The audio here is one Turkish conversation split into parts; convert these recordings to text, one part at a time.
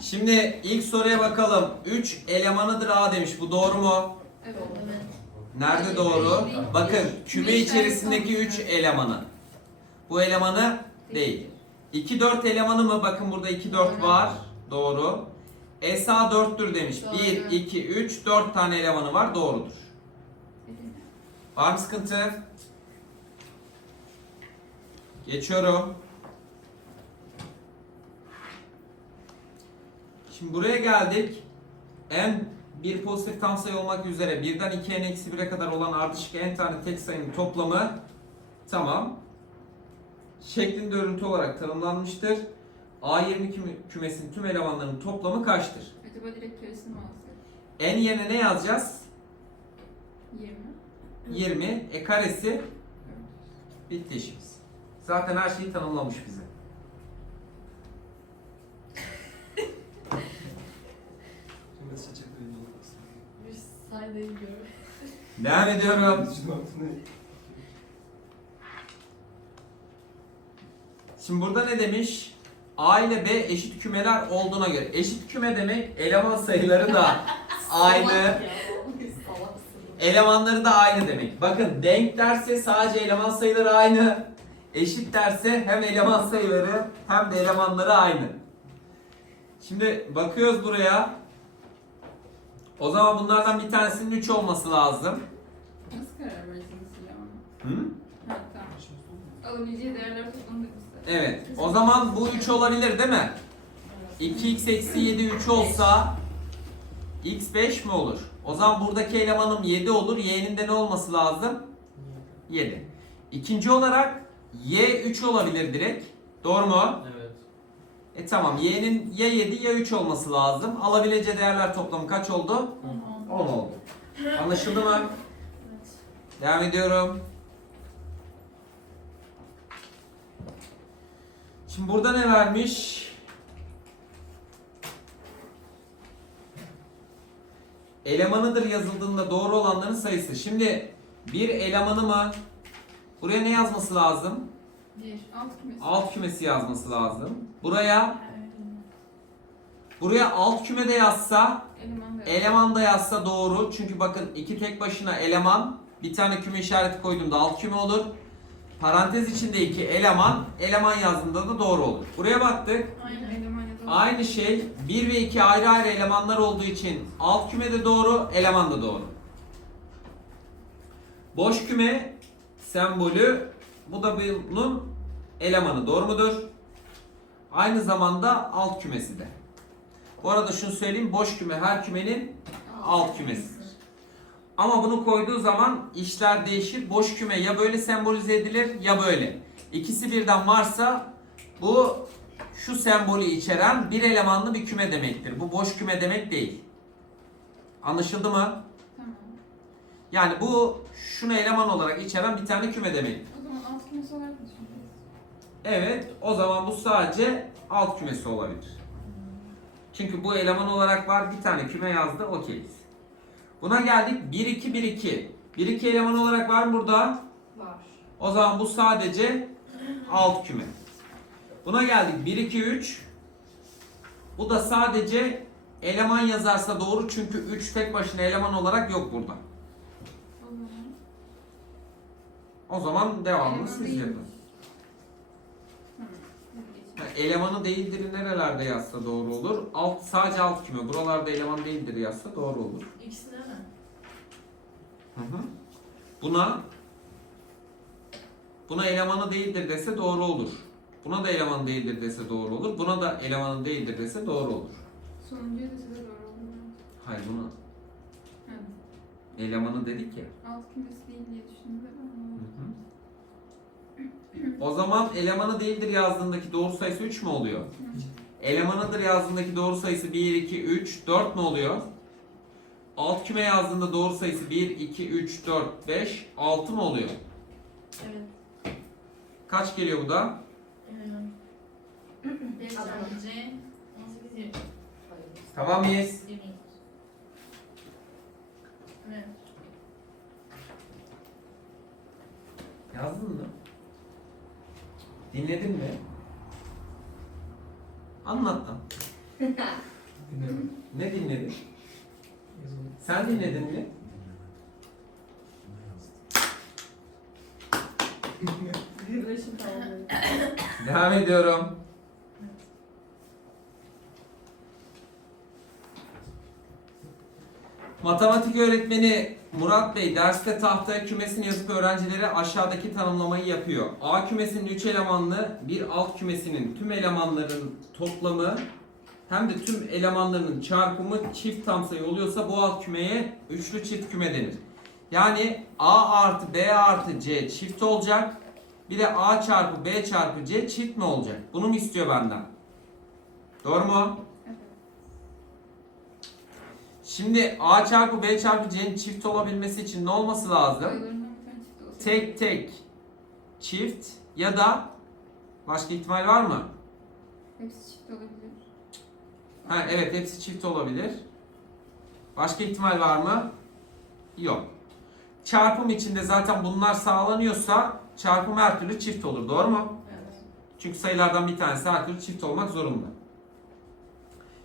Şimdi ilk soruya bakalım. 3 elemanıdır A demiş. Bu doğru mu? Evet. Nerede doğru? Bakın küme içerisindeki 3 elemanı. Bu elemanı değil. 2 4 elemanı mı? Bakın burada 2 4 var. Doğru. SA 4'tür demiş. Doğru. 1 2 3 4 tane elemanı var. Doğrudur. Var mı sıkıntı? Geçiyorum. Şimdi buraya geldik. En bir pozitif tam sayı olmak üzere birden 2 n eksi 1'e kadar olan ardışık n tane tek sayının toplamı tamam. Şeklinde örüntü olarak tanımlanmıştır. A20 küm- kümesinin tüm elemanlarının toplamı kaçtır? Acaba direkt keresini mi alsak? N yerine ne yazacağız? 20. 20. E karesi bitti işimiz. Zaten her şeyi tanımlamış bize. Şimdi seçecek belli olmaz. Bir saydayı gör. Devam ediyorum. Şimdi burada ne demiş? A ile B eşit kümeler olduğuna göre. Eşit küme demek eleman sayıları da aynı. Elemanları da aynı demek. Bakın denk derse sadece eleman sayıları aynı. Eşit derse hem eleman sayıları hem de elemanları aynı. Şimdi bakıyoruz buraya. O zaman bunlardan bir tanesinin 3 olması lazım. Nasıl karar verirsiniz ona? Hı? Ha tamam. Alabileceği değerler toplamı da bize. Evet. O zaman bu 3 olabilir değil mi? 2x eksi 7 3 olsa x 5 mi olur? O zaman buradaki elemanım 7 olur. Y'nin de ne olması lazım? 7. İkinci olarak y 3 olabilir direkt. Doğru mu? Evet. E tamam. Y'nin ya 7 ya 3 olması lazım. Alabileceği değerler toplamı kaç oldu? 10 oldu. Anlaşıldı mı? Devam ediyorum. Şimdi burada ne vermiş? Elemanıdır yazıldığında doğru olanların sayısı. Şimdi bir elemanı mı? Buraya ne yazması lazım? Bir. Alt kümesi. Alt kümesi yazması lazım. Buraya buraya alt kümede yazsa Eleman da. Eleman da yazsa doğru. Çünkü bakın iki tek başına eleman. Bir tane küme işareti koyduğumda alt küme olur. Parantez içinde iki eleman. Eleman yazdığımda da doğru olur. Buraya baktık. Aynen. Eleman ya da. Aynı şey 1 ve 2 ayrı ayrı elemanlar olduğu için alt küme de doğru, eleman da doğru. Boş küme sembolü bu da bunun elemanı doğru mudur? Aynı zamanda alt kümesi de. Bu arada şunu söyleyeyim boş küme her kümenin alt kümesidir. Ama bunu koyduğu zaman işler değişir. Boş küme ya böyle sembolize edilir ya böyle. İkisi birden varsa bu şu sembolü içeren bir elemanlı bir küme demektir. Bu boş küme demek değil. Anlaşıldı mı? Tamam. Yani bu şunu eleman olarak içeren bir tane küme demek. Alt kümesi olarak düşüneceğiz? Evet, o zaman bu sadece alt kümesi olabilir. Çünkü bu eleman olarak var, bir tane küme yazdı, okeyiz. Buna geldik, 1 2 1 2. 1 2 eleman olarak var mı burada? Var. O zaman bu sadece alt küme. Buna geldik 1 2 3. Bu da sadece eleman yazarsa doğru çünkü 3 tek başına eleman olarak yok burada. O zaman. O zaman devamını Eleman siz değil. yapın. Elemanı değildir nerelerde yazsa doğru olur. Alt sadece alt küme. Buralarda eleman değildir yazsa doğru olur. İkisine mi? Hı hı. Buna buna elemanı değildir dese doğru olur. Buna da eleman değildir dese doğru olur. Buna da elemanı değildir dese doğru olur. Sonuncuya da size doğru oldu. Hayır buna Ha. elemanı dedik ya. Alt kümesi değil diye düşündüm. O zaman elemanı değildir yazdığındaki doğru sayısı 3 mü oluyor? Elemanıdır yazdığındaki doğru sayısı 1, 2, 3, 4 ne oluyor? Alt küme yazdığında doğru sayısı 1, 2, 3, 4, 5, 6 mı oluyor? Evet. Kaç geliyor bu da? Ee, 5 çarpı C 18 20. Tamam mıyız? 20. Evet. Yazdın mı? Dinledin mi? Anlattım. Ne dinledin? Sen dinledin mi? Devam ediyorum. Matematik öğretmeni Murat Bey derste tahtaya kümesini yazıp öğrencilere aşağıdaki tanımlamayı yapıyor. A kümesinin 3 elemanlı bir alt kümesinin tüm elemanların toplamı hem de tüm elemanlarının çarpımı çift tam sayı oluyorsa bu alt kümeye üçlü çift küme denir. Yani A artı B artı C çift olacak. Bir de A çarpı B çarpı C çift mi olacak? Bunu mu istiyor benden? Doğru mu? Şimdi A çarpı B çarpı C'nin çift olabilmesi için ne olması lazım? Tek tek çift ya da başka ihtimal var mı? Hepsi çift olabilir. Ha evet hepsi çift olabilir. Başka ihtimal var mı? Yok. Çarpım içinde zaten bunlar sağlanıyorsa çarpım her türlü çift olur. Doğru mu? Evet. Çünkü sayılardan bir tanesi her türlü çift olmak zorunda.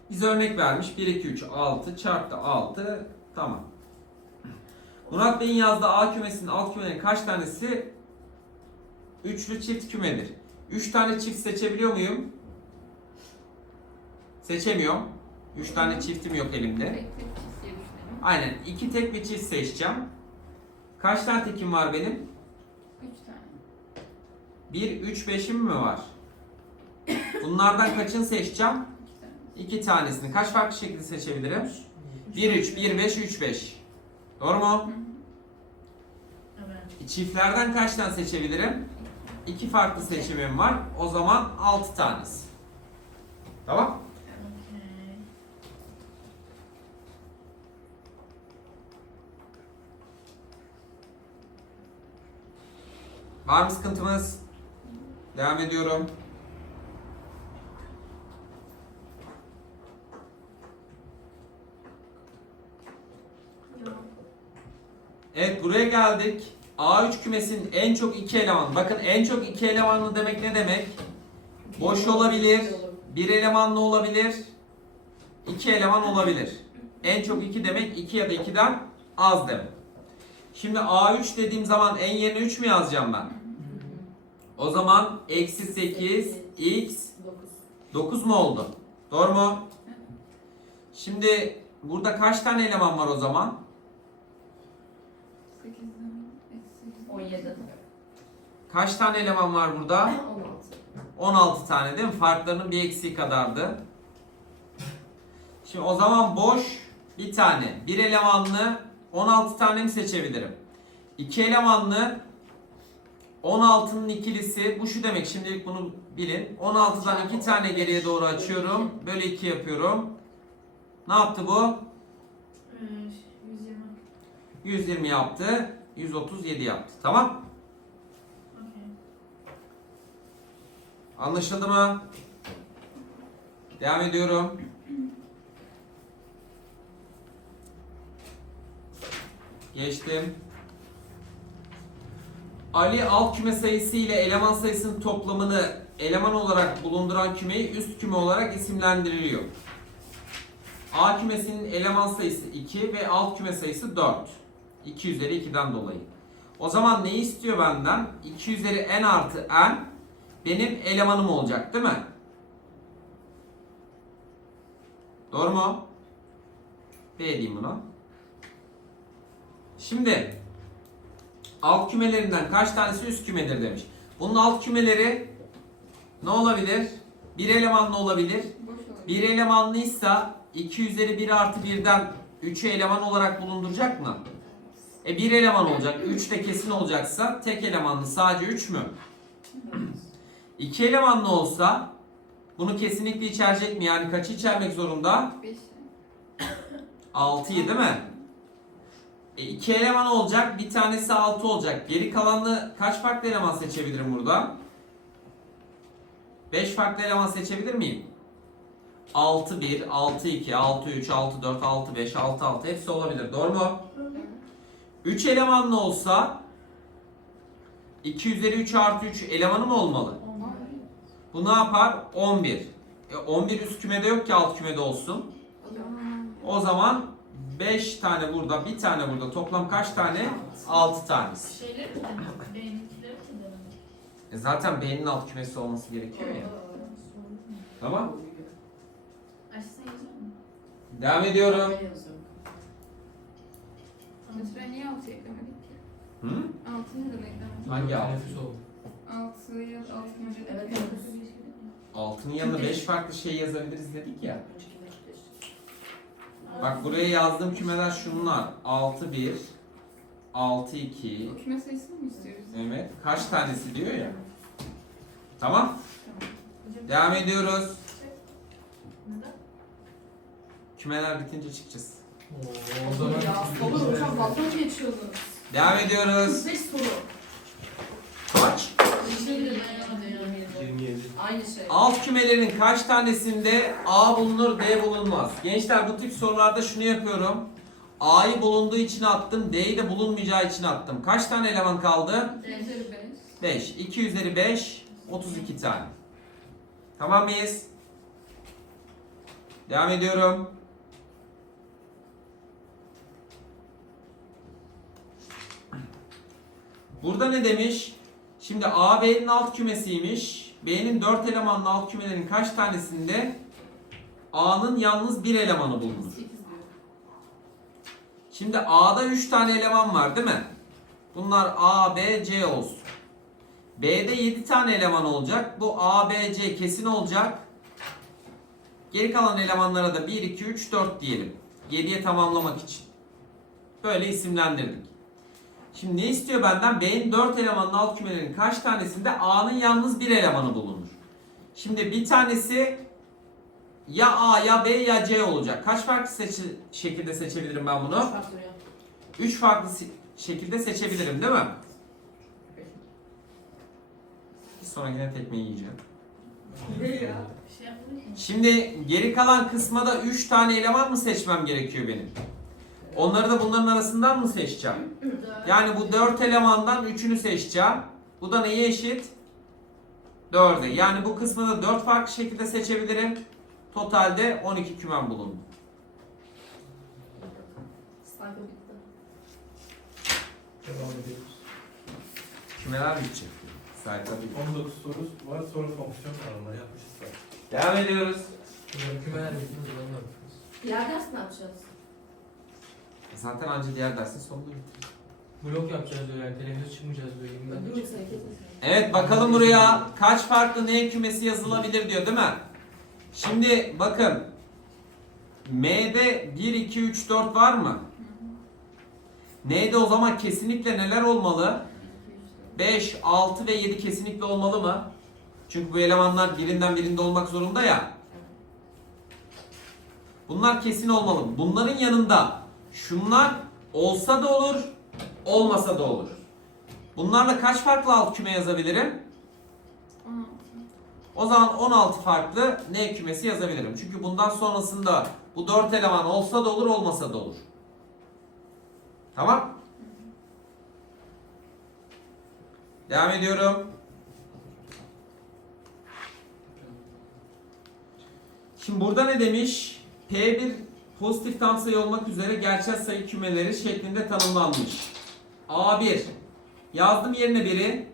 Bize örnek vermiş. 1, 2, 3, 6 çarptı 6. Tamam. Murat Bey'in yazdığı A kümesinin alt kümelerinin kaç tanesi üçlü çift kümedir? 3 tane çift seçebiliyor muyum? Seçemiyorum. 3 tane çiftim yok elimde. Aynen. 2 tek bir çift seçeceğim. Kaç tane tekim var benim? Üç tane. 1, 3, 5'im mi var? Bunlardan kaçını seçeceğim? İki tane. İki tanesini kaç farklı şekilde seçebilirim? 1 3 1 5 3 5. Doğru mu? Evet. Çiftlerden kaç tane seçebilirim? İki farklı seçimim var. O zaman 6 tanesi. Tamam? Var mı sıkıntımız? Devam ediyorum. Yok. Evet buraya geldik. A3 kümesinin en çok iki eleman. Bakın en çok iki elemanlı demek ne demek? Boş olabilir, bir elemanlı olabilir, iki eleman olabilir. En çok iki demek iki ya da ikiden az demek. Şimdi A3 dediğim zaman en yerine 3 mü yazacağım ben? O zaman eksi 8 x 9 mu oldu? Doğru mu? Şimdi burada kaç tane eleman var o zaman? 17. Kaç tane eleman var burada? 16. 16 tane değil mi? Farklarının bir eksiği kadardı. Şimdi o zaman boş bir tane. Bir elemanlı 16 tane mi seçebilirim? İki elemanlı 16'nın ikilisi bu şu demek şimdilik bunu bilin. 16'dan 2 tane geriye doğru açıyorum. Bölü 2 yapıyorum. Ne yaptı bu? Ee, 120. 120 yaptı. 137 yaptı. Tamam? Okey. Anlaşıldı mı? Devam ediyorum. Geçtim. Ali alt küme sayısı ile eleman sayısının toplamını eleman olarak bulunduran kümeyi üst küme olarak isimlendiriliyor. A kümesinin eleman sayısı 2 ve alt küme sayısı 4. 2 üzeri 2'den dolayı. O zaman ne istiyor benden? 2 üzeri n artı n benim elemanım olacak değil mi? Doğru mu? B diyeyim buna. Şimdi alt kümelerinden kaç tanesi üst kümedir demiş. Bunun alt kümeleri ne olabilir? Bir elemanlı olabilir. Bir elemanlıysa 2 üzeri 1 artı 1'den 3'ü eleman olarak bulunduracak mı? E bir eleman olacak. 3 de kesin olacaksa tek elemanlı sadece 3 mü? İki elemanlı olsa bunu kesinlikle içerecek mi? Yani kaçı içermek zorunda? Beş. 6'yı değil mi? E iki eleman olacak. Bir tanesi 6 olacak. Geri kalanını kaç farklı eleman seçebilirim burada? 5 farklı eleman seçebilir miyim? 6 1, 6 2, 6 3, 6 4, 6 5, 6 6 hepsi olabilir. Doğru mu? 3 elemanlı olsa 2 üzeri 3 artı 3 elemanı mı olmalı? 11. Bu ne yapar? 11. E 11 üst kümede yok ki alt kümede olsun. O zaman 5 tane burada, bir tane burada. Toplam kaç tane? 6 tanesi. E zaten beynin alt kümesi olması gerekiyor ya. Tamam. Devam ediyorum. Mesela niye altı eklemedik ki? Hı? Altı neden eklemedik? Hangi altı? Nefis oldu. Altıyı altı önce Evet, ekledik. evet. Altının yanına 5 farklı şey yazabiliriz dedik ya. Bak buraya yazdığım kümeler şunlar. 6 1 6 2 O küme sayısını mı istiyoruz? Evet. Kaç tanesi diyor ya. Tamam. Tamam. Devam ediyoruz. Neden? Kümeler bitince çıkacağız. Oo, o zaman Ya soru hocam dalga mı geçiyordunuz? Devam ediyoruz. 5 soru. Kaç? Bir şey de dayanamadı yani. 27. Aynı şey. Alt kümelerin kaç tanesinde A bulunur, B bulunmaz? Gençler bu tip sorularda şunu yapıyorum. A'yı bulunduğu için attım, D'yi de bulunmayacağı için attım. Kaç tane eleman kaldı? Üzeri beş. 5. 2 üzeri 5, 32 tane. Tamam mıyız? Devam ediyorum. Burada ne demiş? Şimdi A B'nin alt kümesiymiş. B'nin 4 elemanlı alt kümelerin kaç tanesinde A'nın yalnız bir elemanı bulunur? Şimdi A'da 3 tane eleman var değil mi? Bunlar A, B, C olsun. B'de 7 tane eleman olacak. Bu A, B, C kesin olacak. Geri kalan elemanlara da 1, 2, 3, 4 diyelim. 7'ye tamamlamak için. Böyle isimlendirdik. Şimdi ne istiyor benden? B'nin 4 elemanlı alt kümelerin kaç tanesinde A'nın yalnız bir elemanı bulunur? Şimdi bir tanesi ya A ya B ya C olacak. Kaç farklı seçi- şekilde seçebilirim ben bunu? Kaç fark soruyor? 3 farklı se- şekilde seçebilirim değil mi? Sonra yine tekmeyi yiyeceğim. Bir şey? Şimdi geri kalan kısma da 3 tane eleman mı seçmem gerekiyor benim? Onları da bunların arasından mı seçeceğim? Yani bu 4 elemandan 3'ünü seçeceğim. Bu da neye eşit? 4'e. Yani bu kısmı da 4 farklı şekilde seçebilirim. Totalde 12 kümem bulundu. Sayfa bitti. Devam ediyoruz. Kümeler bitecek. Sayfa bir. 19 soru var sonra fonksiyon var onları yapmışız zaten. Devam ediyoruz. Kümeler. Diğer ders ne yapacağız? Zaten anca diğer dersin sonunda bitir. Blok yapacağız diyor yani televizyon çıkmayacağız diyor. 20 Dur dakika seni kesmesin. Evet bakalım buraya kaç farklı N kümesi yazılabilir diyor değil mi? Şimdi bakın M'de 1, 2, 3, 4 var mı? N'de o zaman kesinlikle neler olmalı? 5, 6 ve 7 kesinlikle olmalı mı? Çünkü bu elemanlar birinden birinde olmak zorunda ya. Bunlar kesin olmalı. Bunların yanında şunlar olsa da olur, olmasa da olur. Bunlarla kaç farklı alt küme yazabilirim? 16. O zaman 16 farklı N kümesi yazabilirim. Çünkü bundan sonrasında bu 4 eleman olsa da olur, olmasa da olur. Tamam? Devam ediyorum. Şimdi burada ne demiş? P1 pozitif tam sayı olmak üzere gerçel sayı kümeleri şeklinde tanımlanmış. A1 yazdım yerine biri.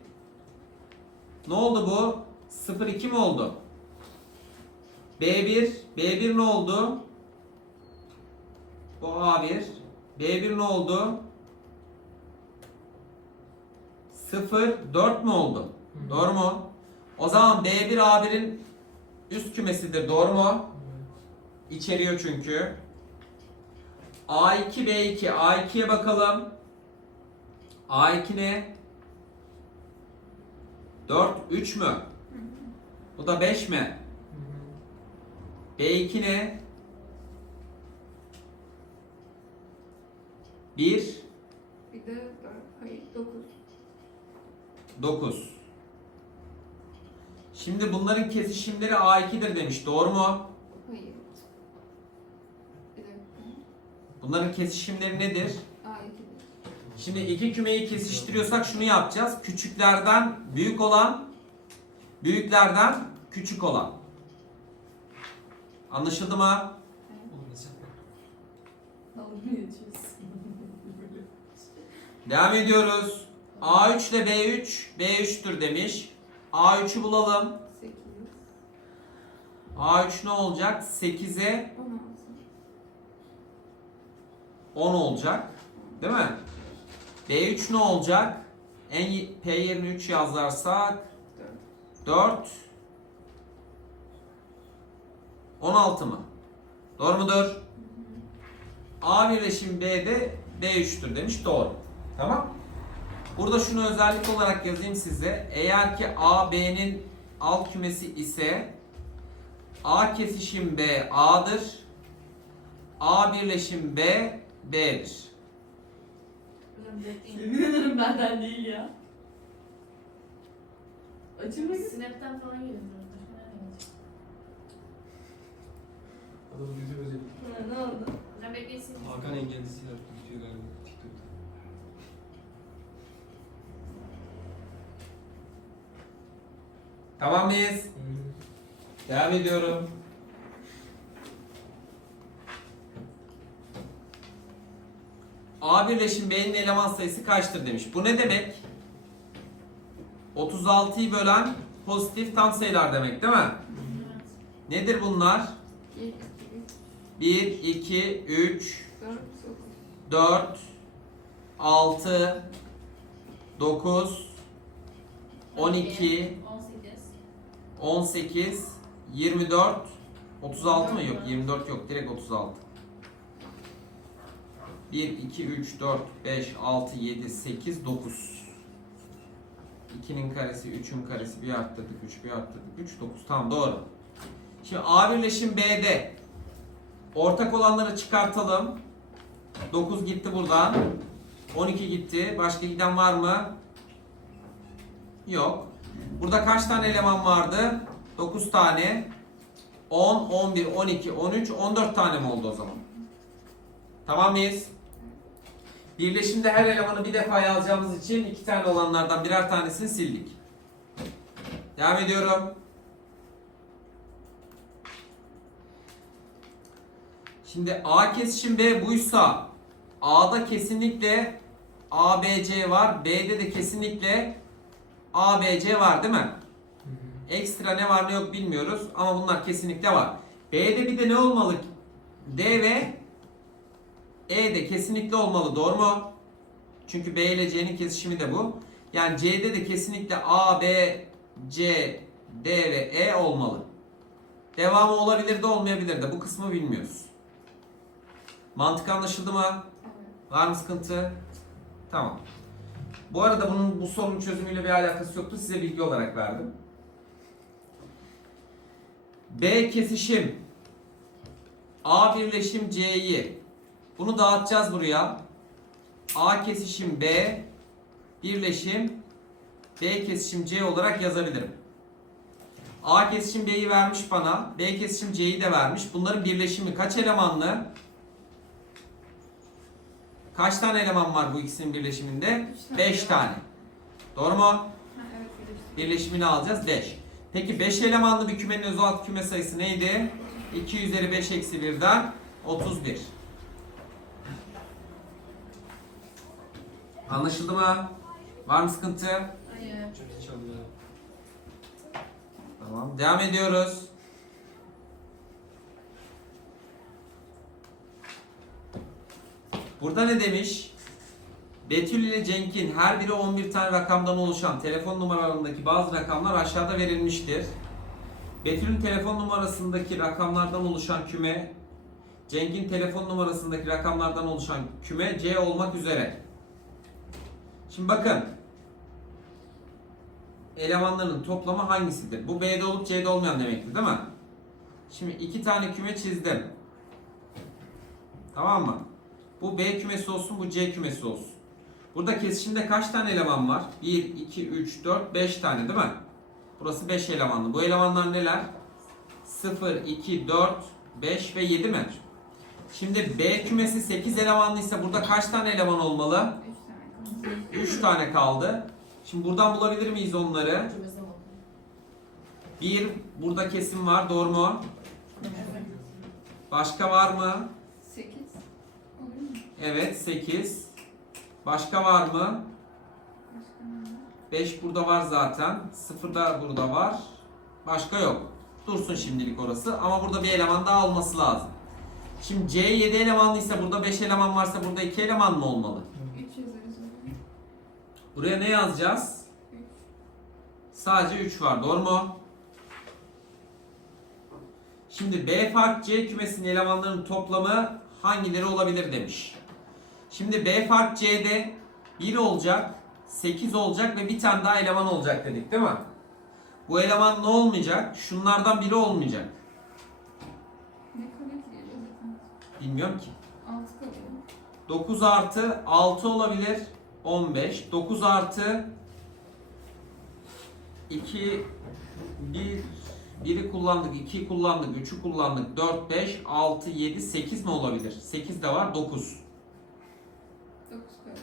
Ne oldu bu? 0-2 mi oldu? B1 B1 ne oldu? Bu A1 B1 ne oldu? 0 4 mi oldu? Doğru mu? O zaman B1 A1'in üst kümesidir. Doğru mu? İçeriyor çünkü. A2 B2 A2'ye bakalım. A2 ne? 4 3 mü? Bu da 5 mi? B2 ne? 1 Bir de. Hayır 9. 9. Şimdi bunların kesişimleri A2'dir demiş. Doğru mu? Hayır. Bir dakika. Bunların kesişimleri nedir? A2. Şimdi iki kümeyi kesiştiriyorsak şunu yapacağız. Küçüklerden büyük olan, büyüklerden küçük olan. Anlaşıldı mı? Devam ediyoruz. A3 ile B3, B3'tür demiş. A3'ü bulalım. 8, A3 ne olacak? 8'e 16, 10 olacak. Değil mi? B3 ne olacak? En P yerine 3 yazarsak 4 16 mı? Doğru mudur? A birleşim B'de B3'tür demiş. Doğru. Tamam. Burada şunu özellik olarak yazayım size. Eğer ki A B'nin alt kümesi ise A kesişim B A'dır. A birleşim B B'dir. Yemin ederim benden değil ya. Açın bakayım. Snap'ten falan gelecek? Adamın yüzü özellik. Ha, ne oldu? Bekleyin siz. Hakan engellisi yaptı. Bitiyor galiba. TikTok'ta. Tamam mıyız? Devam ediyorum. A birleşim B'nin eleman sayısı kaçtır demiş. Bu ne demek? 36'yı bölen pozitif tam sayılar demek değil mi? Nedir bunlar? 1, 2, 1, 2, 3, 3, 4, 4, 6, 9, 12, 18. 18, 24, 36 mı? Yok 24 yok direkt 36. 1, 2, 3, 4, 5, 6, 7, 8, 9. 2'nin karesi, 3'ün karesi bir arttırdık, 3 bir arttırdık, 3, 9. Tamam doğru. Şimdi A birleşim B'de ortak olanları çıkartalım. 9 gitti buradan. 12 gitti. Başka giden var mı? Yok. Burada kaç tane eleman vardı? 9 tane. 10, 11, 12, 13, 14 tane mi oldu o zaman? Tamam mıyız? Birleşimde her elemanı bir defa yazacağımız için iki tane olanlardan birer tanesini sildik. Devam ediyorum. Şimdi A kesişim B buysa A'da kesinlikle ABC var. B'de de kesinlikle ABC var değil mi? Ekstra ne var ne yok bilmiyoruz ama bunlar kesinlikle var. B'de bir de ne olmalı? D ve E de kesinlikle olmalı doğru mu? Çünkü B ile C'nin kesişimi de bu. Yani C'de de kesinlikle A, B, C, D ve E olmalı. Devamı olabilir de olmayabilir de bu kısmı bilmiyoruz. Mantık anlaşıldı mı? Var mı sıkıntı? Tamam. Bu arada bunun bu sorunun çözümüyle bir alakası yoktu. Size bilgi olarak verdim. B kesişim A birleşim C'yi bunu dağıtacağız buraya. A kesişim B birleşim B kesişim C olarak yazabilirim. A kesişim B'yi vermiş bana. B kesişim C'yi de vermiş. Bunların birleşimi kaç elemanlı? Kaç tane eleman var bu ikisinin birleşiminde? Üç tane 5 eleman. tane. Doğru mu? Ha, evet, birleştirdim. Birleşimini alacağız 5. Peki 5 elemanlı bir kümenin öz alt küme sayısı neydi? 2 üzeri 5 eksi 1'den 31. Anlaşıldı mı? Var mı sıkıntı? Hayır. Çok iyi çalıyor. Tamam. Devam ediyoruz. Burada ne demiş? Betül ile Cenk'in her biri 11 tane rakamdan oluşan telefon numaralarındaki bazı rakamlar aşağıda verilmiştir. Betül'ün telefon numarasındaki rakamlardan oluşan küme, Cenk'in telefon numarasındaki rakamlardan oluşan küme C olmak üzere. Şimdi bakın. Elemanların toplamı hangisidir? Bu B'de olup C'de olmayan demektir değil mi? Şimdi iki tane küme çizdim. Tamam mı? Bu B kümesi olsun, bu C kümesi olsun. Burada kesişimde kaç tane eleman var? 1, 2, 3, 4, 5 tane değil mi? Burası 5 elemanlı. Bu elemanlar neler? 0, 2, 4, 5 ve 7 mi? Şimdi B kümesi 8 elemanlıysa burada kaç tane eleman olmalı? 3 tane kaldı. Şimdi buradan bulabilir miyiz onları? Cümlesi oldu. 1 burada kesim var doğru mu? Başka var mı? 8, Evet 8. Başka var mı? Başka ne var? 5 burada var zaten. 0 da burada var. Başka yok. Dursun şimdilik orası. Ama burada bir eleman daha olması lazım. Şimdi C 7 elemanlıysa burada 5 eleman varsa burada 2 eleman mı olmalı? 3 yazarız oraya. Buraya ne yazacağız? 3. Sadece 3 var. Doğru mu? Şimdi B fark C kümesinin elemanlarının toplamı hangileri olabilir demiş. Şimdi B fark C'de 1 olacak, 8 olacak ve bir tane daha eleman olacak dedik değil mi? Bu eleman ne olmayacak? Şunlardan biri olmayacak. Ne zaten? Bilmiyorum ki. 6 kalıyor. 9 artı 6 olabilir. 15. 9 artı 2 1 1'i kullandık, 2'yi kullandık, 3'ü kullandık, 4, 5, 6, 7, 8 mi olabilir? 8 de var, 9. 9 kalıyor.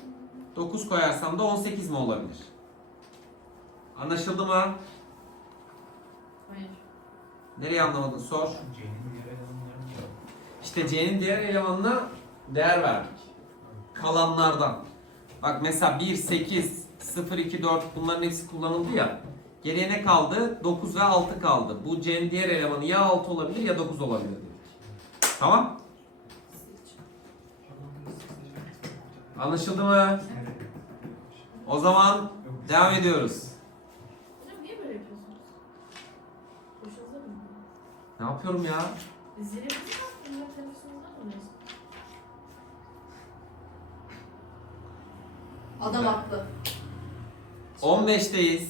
9 koyarsam da 18 mi olabilir? Anlaşıldı mı? Hayır. Nereye anlamadın sor. İşte C'nin diğer elemanına değer verdik. Kalanlardan. Bak mesela 1, 8, 0, 2, 4 bunların hepsi kullanıldı ya. Geriye ne kaldı? 9 ve 6 kaldı. Bu C'nin diğer elemanı ya 6 olabilir ya 9 olabilir. Tamam? Anlaşıldı mı? O zaman devam ediyoruz. Hocam niye böyle yapıyorsunuz? Hoşunuza mı? Ne yapıyorum ya? Zilimizi mi attın ya? Televizyonundan mı alıyorsun? Adam haklı. 15'teyiz.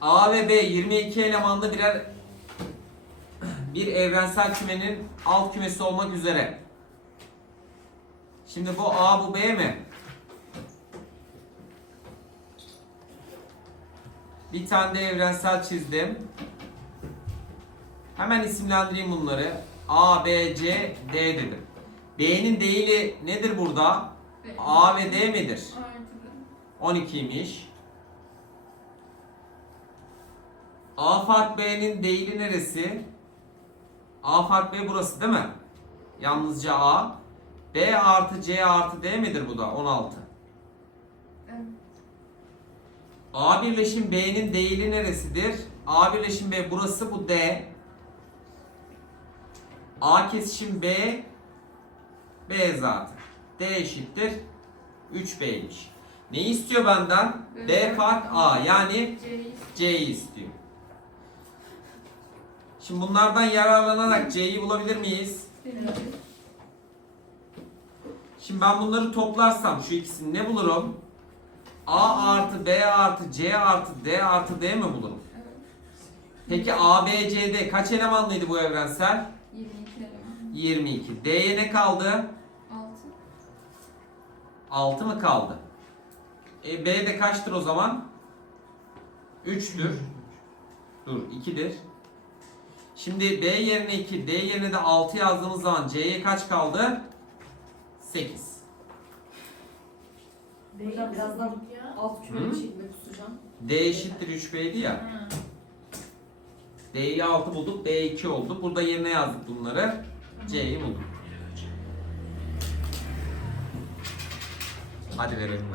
A ve B 22 elemanlı birer bir evrensel kümenin alt kümesi olmak üzere. Şimdi bu A bu B mi? Bir tane de evrensel çizdim. Hemen isimlendireyim bunları. A, B, C, D dedim. B'nin değili nedir burada? A ve D midir? Artı 12'ymiş. A fark B'nin değili neresi? A fark B burası değil mi? Yalnızca A. B artı C artı D midir bu da? 16. Evet. A birleşim B'nin değili neresidir? A birleşim B burası bu D. A kesişim B B zaten. D eşittir 3B'ymiş. Neyi istiyor benden? B fark A yani C'yi istiyor. Şimdi bunlardan yararlanarak C'yi bulabilir miyiz? Şimdi ben bunları toplarsam şu ikisini ne bulurum? A artı B artı C artı D artı D mi bulurum? Evet. Peki A, B, C, D kaç elemanlıydı bu evrensel? 22 eleman. 22. D'ye ne kaldı? 6. 6 mı kaldı? E, B de kaçtır o zaman? 3'tür. Dur 2'dir. Şimdi B yerine 2, D yerine de 6 yazdığımız zaman C'ye kaç kaldı? 8. Hocam birazdan ya. alt küme Hı? bir şekilde kusacağım. D eşittir 3B'ydi ya. Ha. D'yi 6 bulduk, B 2 oldu. Burada yerine yazdık bunları. C'yi bulduk. Hadi verelim.